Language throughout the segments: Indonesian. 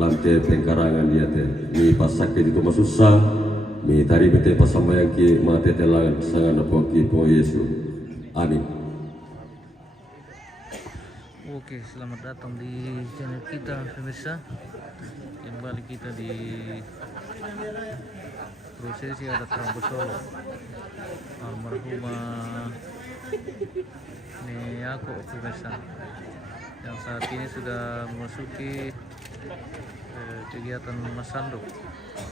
lantai pengkarangan dia teh mi pasak itu masusah mi tari bete pasamayang ki mate telangan sangan apa ki po Yesus. Amin. Oke, selamat datang di channel kita pemirsa. Kembali kita di prosesi adat Rambut Solo almarhumah Neako pemirsa, yang saat ini sudah memasuki kegiatan masanduk.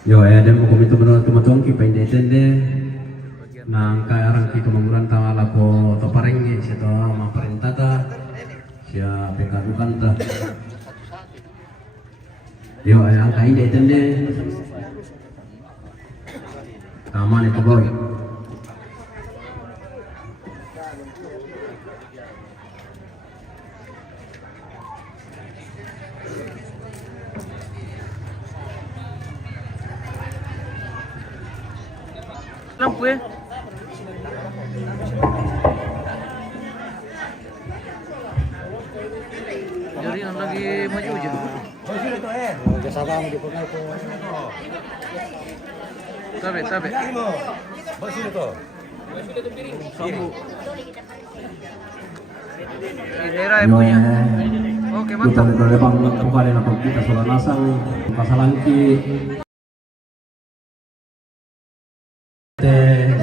Yo dan hukum itu menurut teman-teman kita indetende nang karang kita kemanguran tawala ko toparengge sito maperintata sia pekadukan ta. Yo yang kai indetende taman itu boy. Lampu ya. Jaringan lagi maju aja. Tabe. Sambu. Di daerah yang punya. Oke, mantap. Kita bang buka dengan kita soal nasang pasalangki.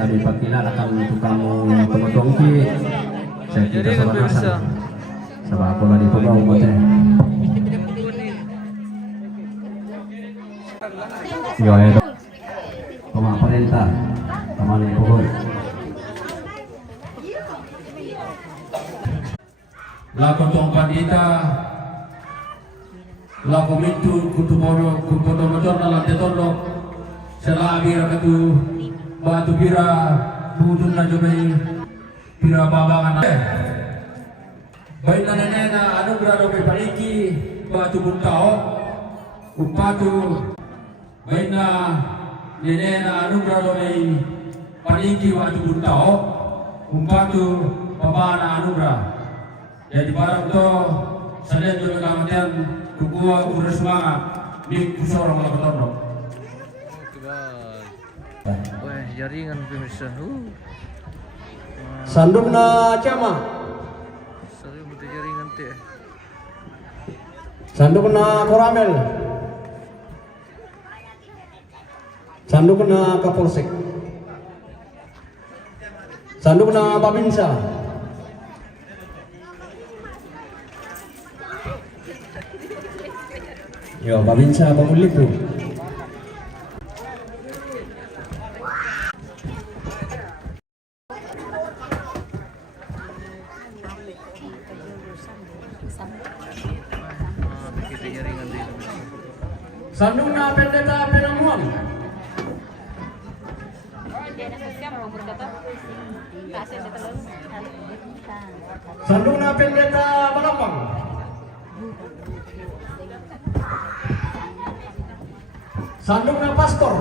Nabi pakila akan tukang pemotongki. Saya kita soal nasang. Sebab aku lagi pegawai umatnya. Yo ayo. Koma perintah. Taman ini pokok. Lakon tong pandita. Lakon itu kutuboro kupodo-bodor dalam tetondo. Selabi rakatu batu bira budun najobai bira babangan. Baik nana anugerah dobe pariki batu buntao upatu baik nana anugerah dobe pariki batu buntao upatu babana anugerah. Jadi barang to salian juga kamatian kukua urus semangat di kusorong lakotondo. Wah, jaringan pemirsa. Sandungna cama. Sering butuh jaringan teh. Sandungna koramel. Sandungna kapolsek. Sandungna babinsa. Yo babinsa bamulipu. Kita jaringan deh. Sandungna pendeta penamuan. Sandungna pendeta Malambang. Sandungna pastor.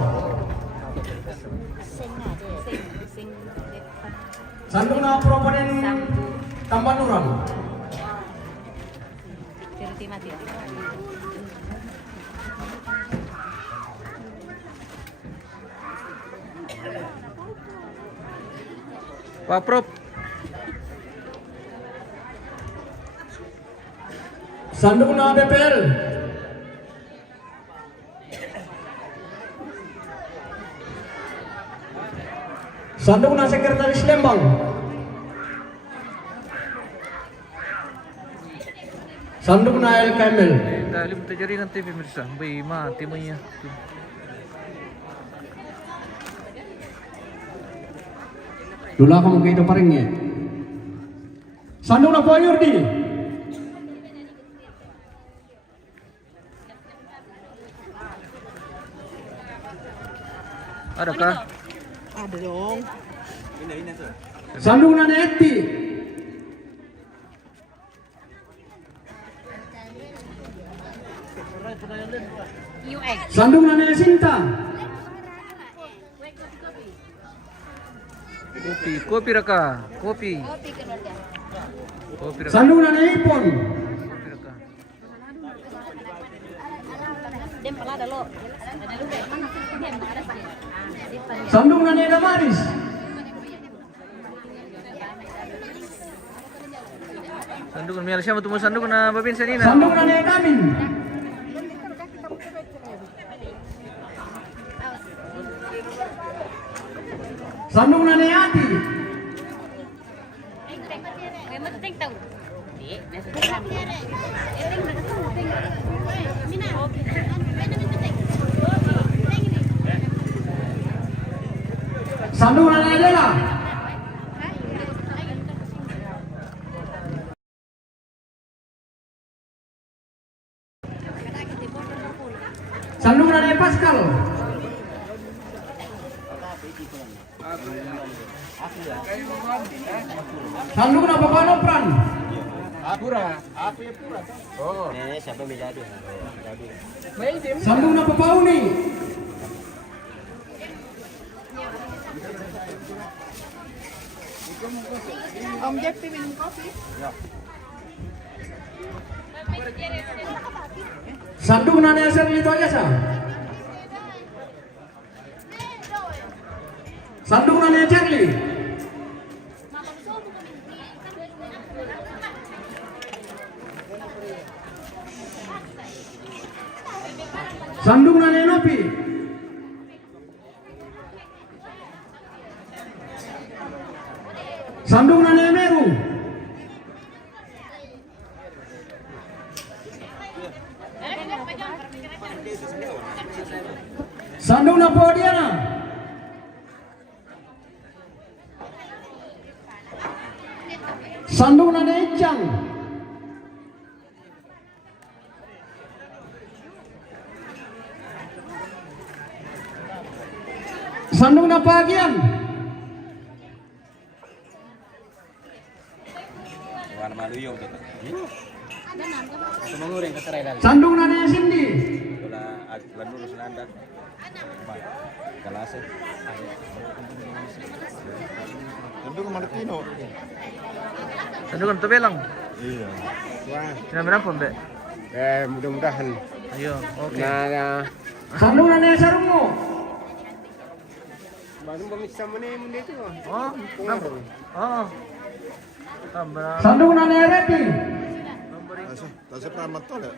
Sandungna proponen Tambanuran. Pak Prof. Sandungna BPL. Sandungna Sekretaris Lembang. Sandungna LKML. Dahil butuh jaringan teh pemirsa. Bayi mati maunya. Dulu kamu ke itu paringnya. Sandungna Poyurdi. Adakah? Ada dong. Sandungna Neti. Sandungna Nesinta. Kopi raka. Kopi. Sandungna Neipon. Kopi raka. Sandung Nane Damaris. Sandungan Mial siapa tuh sandungan na babin sa nina? Sandung Nane Kamin. Sandung Nane Ati. Sandung Nane Adela. Sandung Nane Pascal. Sandung Nane Papa Nopran. Sandung Nane Papa Uni. Om Jeffy minum kopi. Sandung Nane Aserli itu aja sah. Sandung Nane Charlie. Sandung Nane Nopi. Sandung Nane Meru. Sandung Napodiana. Sandung Nane Icang. Sandung Napagian. Sandung Nane Cindy. Sandungan tubelang. Iya. Sinabi na po, Mbe? Mudah-mudahan. Ayun, okay. Sandung Nane Sarungo. Baru memisah mana itu? Oh, number. Oh. Tambah. Sandung Nane Reti. Number itu. Tasnya peramat tuh ya.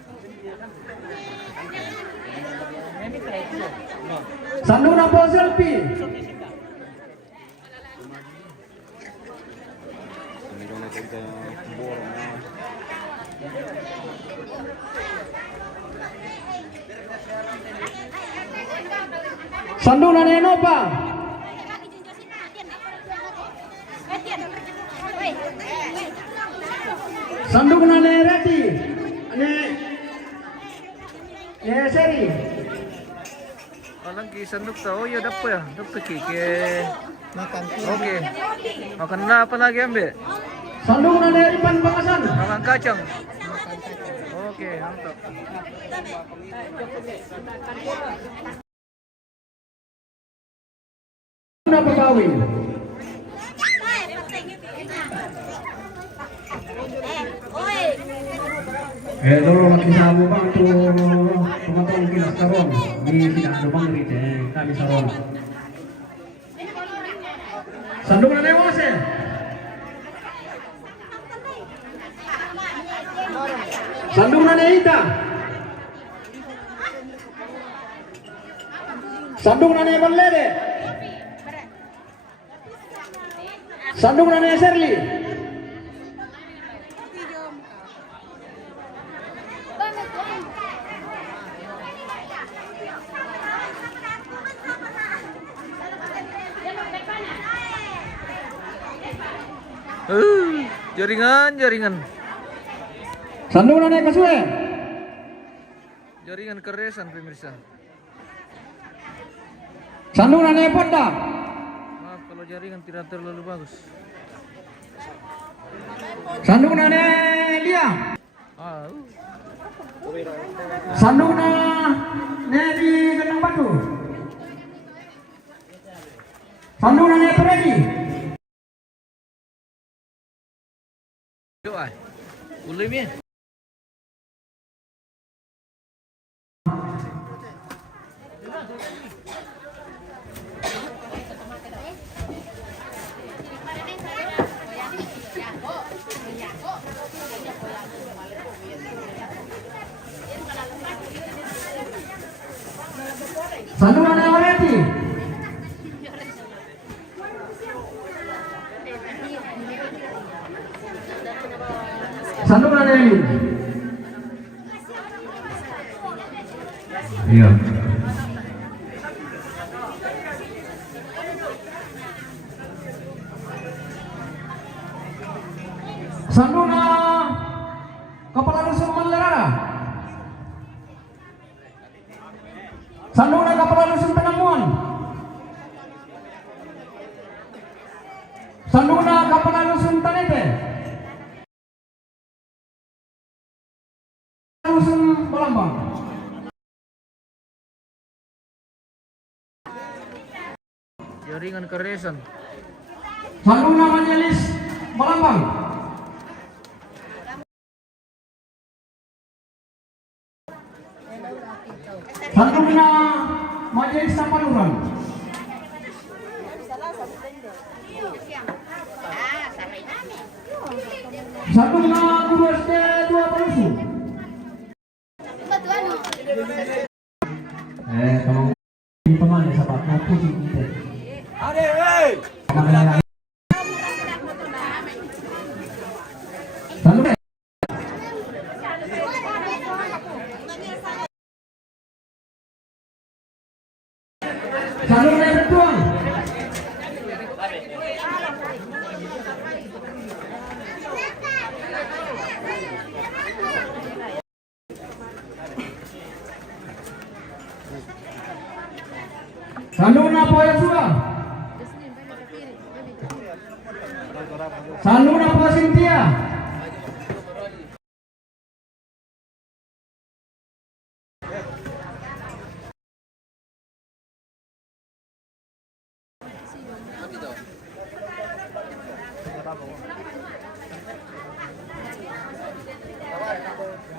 Sandung Napo Selfie. Sandung Nane Nova. Sandung Nane Reti. Ne Seri. Alang ki sanduk tau ya dapat ya, dapat ki. Oke. Makan na apa lagi ambil? Sandung Nane Ripan Bakasan. Makan kacang. Oke, mantap. Sandung Begawi. Dulu lagi sabu bang tu tumatong kilas karon di tidak lubang rite kami saron. Sandung Nane Wase. Sandung Nane Ita. Sandung Nane Balede. Sandung Nane Serli. Jaringan. Sandung Nane Kasue. Jaringan keresan pemirsa. Sandung Nane Ponda. Maaf kalau jaringan tidak terlalu bagus. Sandung Nane Lia. Ah, Sandung Nane di Gendang Batu. Sandung Nane Peredi. Doa. Ulay mi. Sandungan yang ready. Sandungan yang ini. Iya. Sandungan Kepala Dusun Mandarara. Sandungan Kepala Dusun Penemuan. Sandungan Kepala Dusun Tanete. Dusun Balambang. Jaringan Karesan. Sandungan Majelis Balambang. Sandungan Majelis Tampanuran. Sandungan Guru SD 2 Palusu. Tolong teman ya sahabat aku sih kita. Sandungan. Sandungan yang bertuang. Sandungan apa yang sudah? Sandungan apa Cynthia?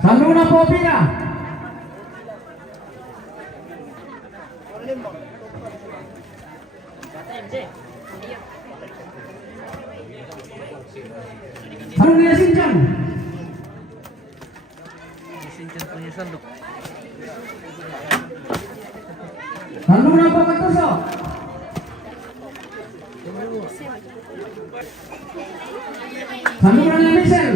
Sandungan apa Opina? Sandungan Sinjang. Sincan punya sanduk. Sandungan apa Katuso? Sandungan Michel.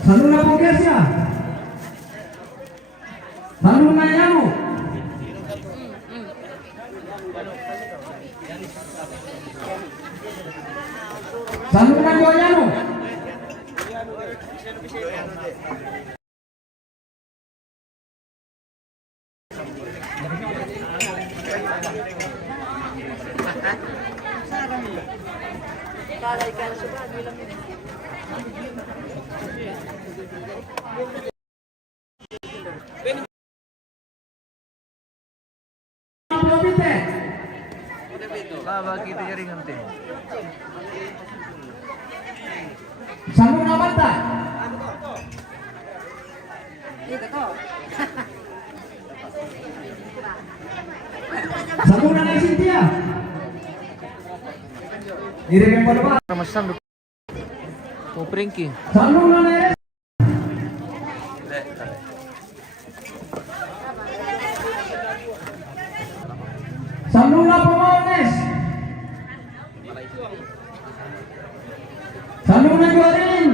Sandungan Bogesya. Sandungan Yanu. Sandungan Yoyanu. Bagi itu jaringan teh. Sandungan Bata. Sandungan Cynthia. Iring yang pada Sama sanduk. Mau pranking. Sandungan Sandungan Pemanes. Sandungan Guarin.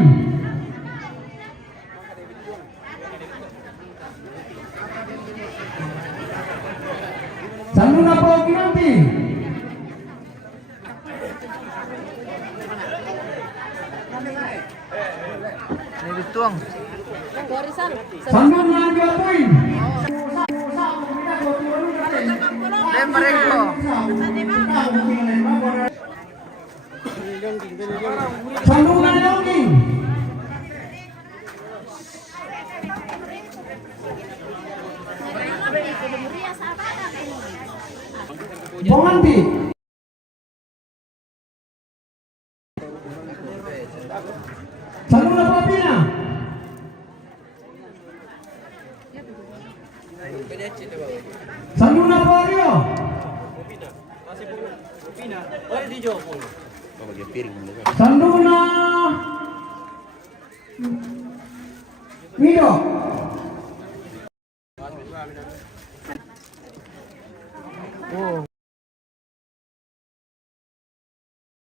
Sandungan Proginanti. Ini dituang. Sandungan Joaquin. Lempar eko. Sandungan Yongking. Bonganti. Sanduna Popina. Sanduna Porio. Sanduna Mido. Oh.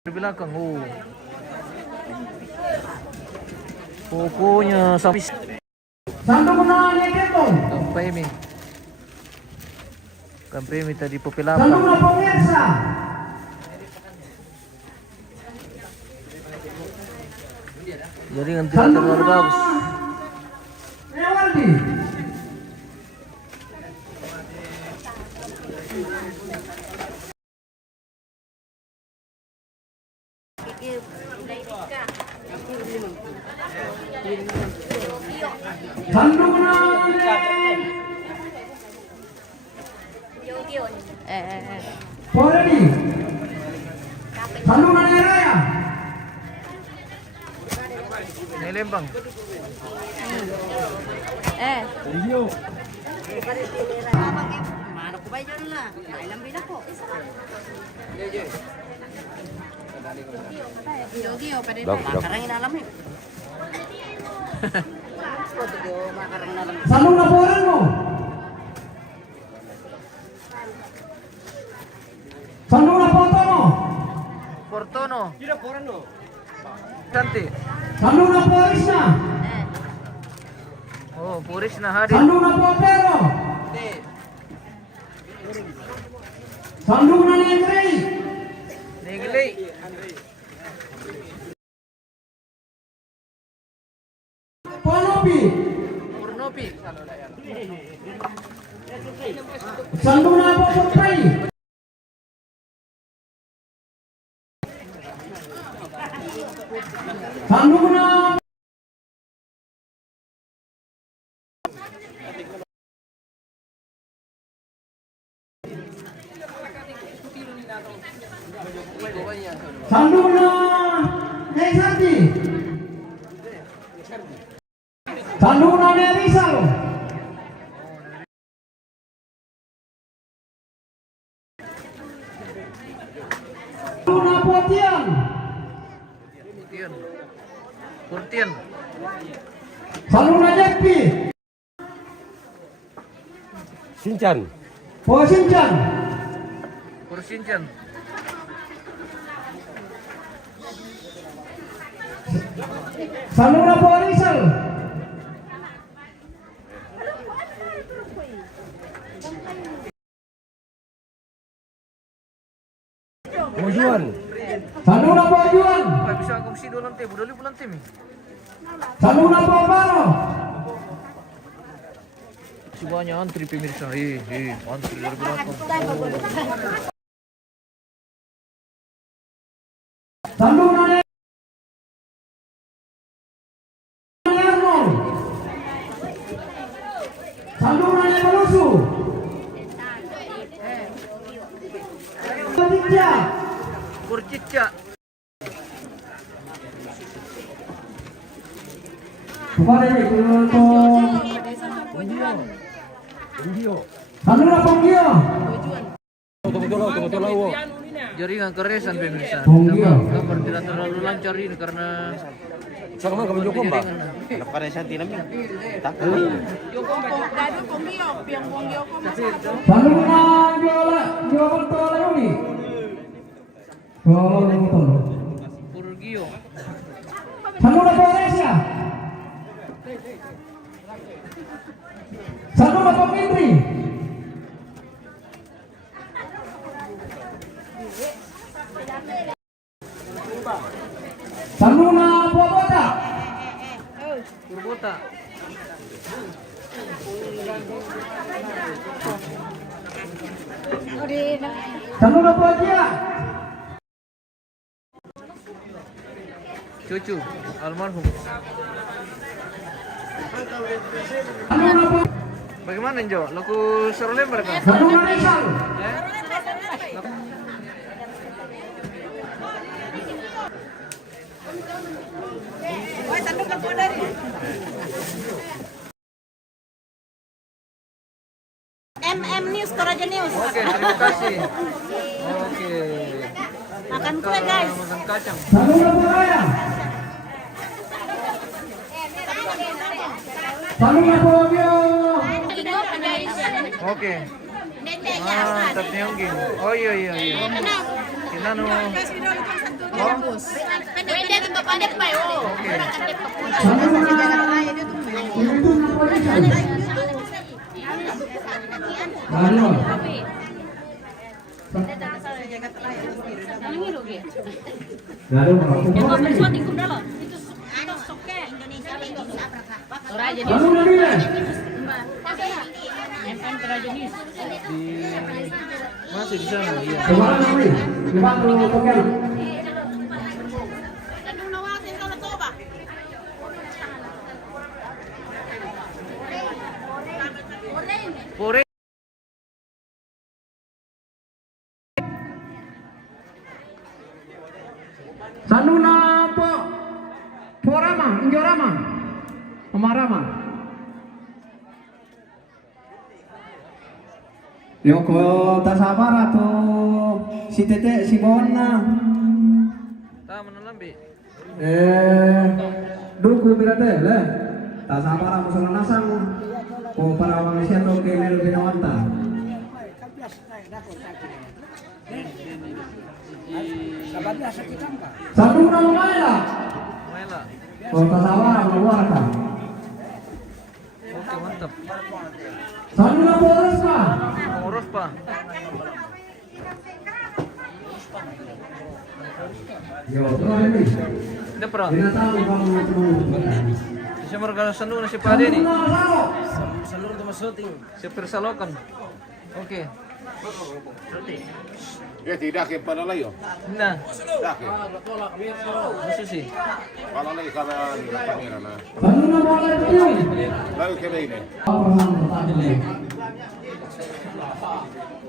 Di belakang. Oh. Pokoknya sampai Sanduna Negeto. Kampemi tadi popelapa. Sanduna Pongersa. Jaringan tidak terlalu bagus. Ewaldi. Sanduna Polri. Sanduna Raya. Ini Lembang. Mana ko ba yun na? Kailan ba na po? Yogi, o, pwede na. Makarangin alam eh. Makarangin alam. Sanduna Porano. Sanduna Potono. Portono. Cantik. Sanduna Porisna. Oh, Puris na hadir. Sanduna Popero. Sanduna Negrei. Negli. Ponopi. Purnopi. Sanduna Popotrai. Sanduna Sanduna Nesati. Sanduna Nerisal. Sanduna Potian. Kurtian. Sanduna Jekpi. Sinchan. Posincan. Kursincan. Sanduna Porisal. Bojuan. Sanduna Pojuan. Ay, bisa akong sido lang te. Budali po lang te. Sanduna Poparo. Si banyak antri pemirsa. Antri dari belakang. Sanduna Nermon. Sanduna Nemelusu. Sanduna Kurcica. Kembali ke Sanduna Ponggio. Jaringan keresan pemirsa. Ponggio. Gambar tidak terlalu lancar ini karena Sama kamu Joko Mbak. Dado Ponggio, Piang Ponggio ko. Sanduna Gioberto Leoni. Gioberto. Purgio. Sanduna Poresia. Sanduna Pemintri. Sanduna Bobota. Purbota. Sanduna Bojia. Cucu almarhum. Sanduna Bo. Bagaimana Jo? Laku seru lembar kan? Sanduna Rizal. Wah, satu kan dari. News, Toraja News. Oke, terima kasih. Oke. Makan kue, guys. Makan kacang. Saluran Puraya. Saluran Puraya. Oke. Mantap nih Ongging. Oh iya. Kinano. Pwede untuk padat, Pak. Oke. Lalu. Lalu Lalu Masih di sana. Iya. Puri. Sanuna po Porama, Injorama, Amarama. Yoko tasabara to si Tete si Bona. Tama na lambi. Duku birate le. Tasabara musuh nasang ko para manusia to kenel binawanta. Sanuna Mela. Mela. Ko tasabara keluarga. Oke, mantap. Sanuna Porosma. Urus pa. Yo, ini. Hindi pra. Binatang bang Siya marga sa na si Pade ni. Salur tu masuting. Si Persalokan. Oke. Ya tidak ke panalayo. Nah, Dak. musuh sih. Panalay kami ang kamera na. Sanuna Bola itu. Lalu ke ini.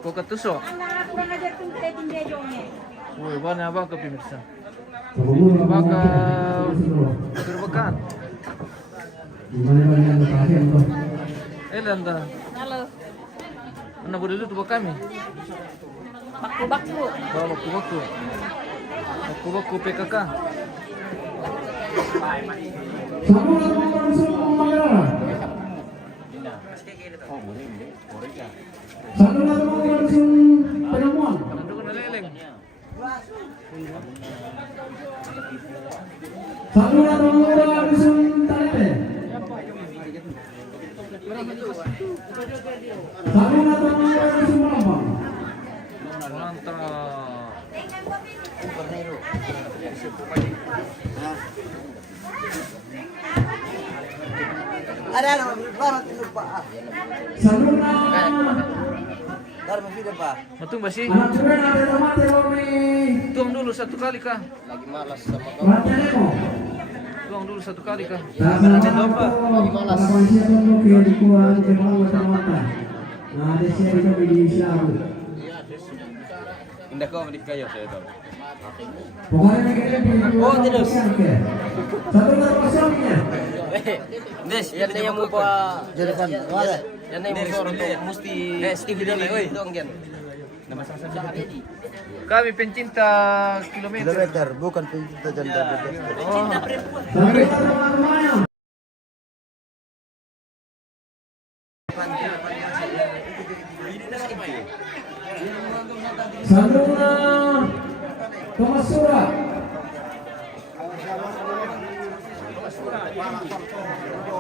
Kau ketusuk. Kurang ajar tuh trading dia jongnya. Woi, mana abang ke pemirsa? Baka Berbekan. gimana yang terakhir tuh? Landa. Halo. Mana boleh dulu tuh kami? Baku-baku. Bawa baku-baku. Baku-baku PKK. Sanuna langsung Manggara. Sanuna langsung Penemuan. Nandun ko na leleng. Sanuna langsung Talete. Sanuna langsung Malambang. Mantap. Ada banget itu Pak. Sanuna Dar masih ada Pak. Matung ba sih? anak keren ada tomate lomi. Tuang dulu satu kali kah? Lagi malas sama kau. Rantelemo. Tuang dulu satu kali kah? Lagi malas. Kondisi tuh ke dikuan ke bawah tomate. Nah, ada siapa yang di Islam. Indah kau medik kayo saya tahu. Pokoknya kayak Oh, terus. Satu kosongnya. Des, yan na yung mo pa Jerican. Yan na yung mo soro to. Musti Steve dali oi. Donggen. Kami pencinta kilometer. Kilometer bukan pencinta janda. Oh, Sanuna Tomasura.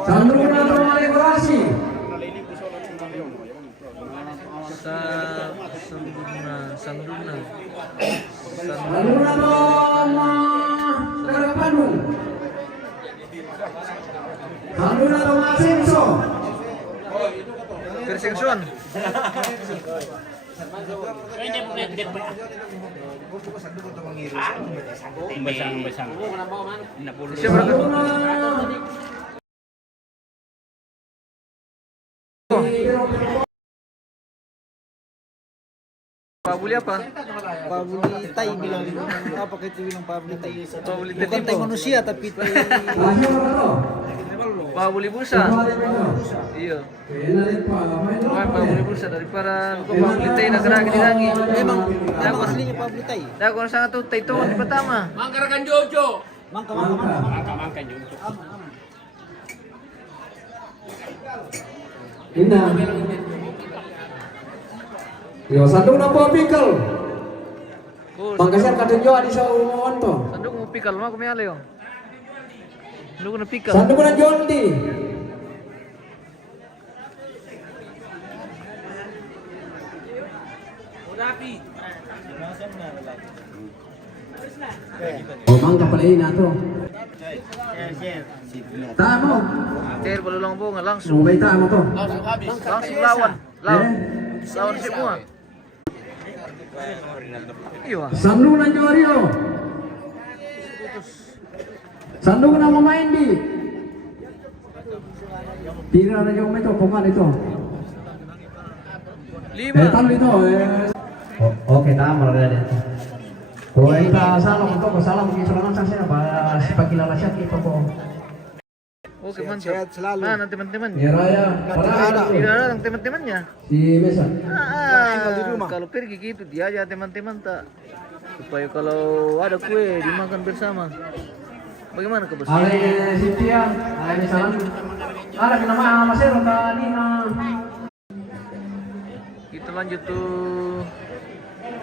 Sanuna Tomalekasi. Sanduna. Sanuna Toma Negara Bandung. Sanuna Tomasenso. Persengson. Siya berangkat. Sanuna Pabuli apa? Pabuli tai bilang apa itu bilang pabuli tai? Pabuli Bukan tai manusia tapi tai Pabuli busa. Iya. Bukan pabuli busa daripada kau pabuli teh nak kena lagi. memang aslinya pabuli tai. Dah kau sangat tu teh tu di pertama. Mangka. Indah. Yo sandung napa pikal? Oh, Pangkasar kadang jo adi sa umuan to. sandung mau pikal mah kami aleo. Sandung na pikal. Sandung na jondi. Oh, mangga pala ina to. Tamo. Ter balulong bunga langsung. Sumay tamo to. Langsung lawan. Lawan semua. Iya. Sandung na Jorio. Sandung na mamain di. Tira na yung may to, puman ito. Lima. Talo ito. Oke, tama na rin. Kung kita salam ito, salam kisalangan sa siya para sipagkilala siya kita po. Oke, mantap. Sehat selalu. Mana teman-teman? Ni Raya, Tidak ada teman-temannya. si Mesa. Kalau pergi gitu dia aja teman-teman tak supaya kalau ada kue dimakan bersama. Bagaimana kebersihan? Ale Cynthia, ale salam. Ada kita mah masih rota Nina. Kita lanjut tuh